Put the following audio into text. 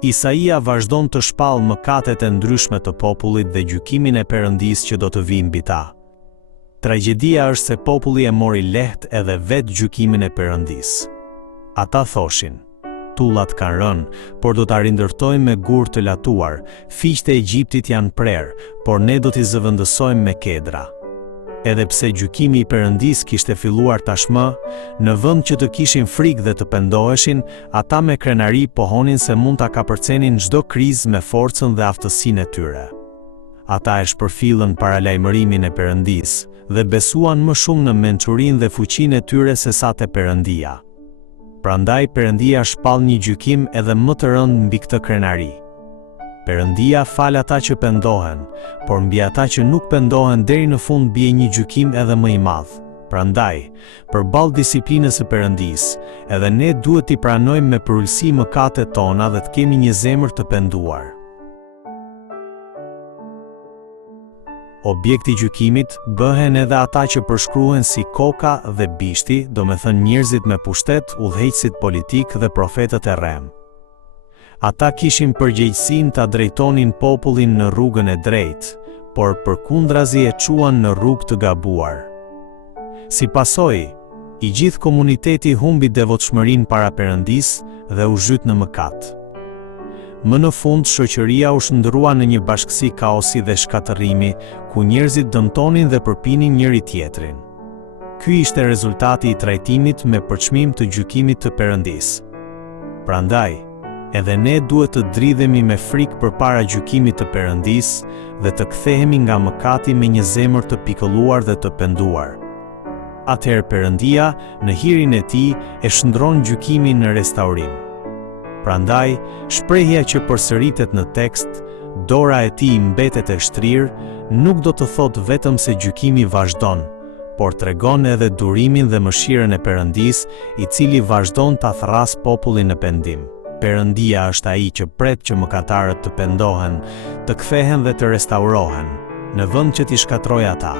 Isaia vazhdon të shpall mëkatet e ndryshme të popullit dhe gjykimin e Perëndisë që do të vijë mbi ta. Tragjedia është se populli e mori lehtë edhe vetë gjykimin e Perëndisë. Ata thoshin: tullat kanë rënë, por do ta rindërtojmë me gur të latuar, fiqt e Egjiptit janë prerë, por ne do t'i zëvendësojmë me kedra. Edhe pse gjykimi i Perëndisë kishte filluar tashmë, në vend që të kishin frikë dhe të pendoheshin, ata me krenari pohonin se mund ta kapërcenin çdo krizë me forcën dhe aftësinë e tyre. Ata e shpërfillën paralajmërimin e Perëndisë dhe besuan më shumë në mençurinë dhe fuqinë e tyre se sa te Perëndia. Prandaj Perëndia shpall një gjykim edhe më të rëndë mbi këtë krenari. Perëndia fal ata që pendohen, por mbi ata që nuk pendohen deri në fund bie një gjykim edhe më i madh. Prandaj, përballë disiplinës së Perëndisë, edhe ne duhet t'i pranojmë me përulësi mëkatet tona dhe të kemi një zemër të penduar. Objekti i gjykimit bëhen edhe ata që përshkruhen si koka dhe bishti, domethënë njerëzit me pushtet, udhëheqësit politik dhe profetët e rrem. Ata kishin përgjegjësinë ta drejtonin popullin në rrugën e drejtë, por përkundrazi e çuan në rrugë të gabuar. Si pasojë, i gjithë komuniteti humbi devotshmërinë para Perëndisë dhe u zhyt në mëkat. Më në fund, shoqëria u shndrua në një bashkësi kaosi dhe shkatërrimi, ku njerëzit dëmtonin dhe përpinin njëri tjetrin. Ky ishte rezultati i trajtimit me përçmim të gjykimit të Perëndisë. Prandaj, edhe ne duhet të dridhemi me frikë përpara gjykimit të Perëndisë dhe të kthehemi nga mëkati me një zemër të pikëlluar dhe të penduar. Atëherë Perëndia, në hirin e tij, e shndron gjykimin në restaurim. Prandaj, shprehja që përsëritet në tekst, dora e tij mbetet e shtrirë, nuk do të thotë vetëm se gjykimi vazhdon, por tregon edhe durimin dhe mëshirën e Perëndisë, i cili vazhdon ta thrasë popullin në pendim. Perëndia është ai që pret që mëkatarët të pendohen, të kthehen dhe të restaurohen, në vend që t'i shkatrojë ata.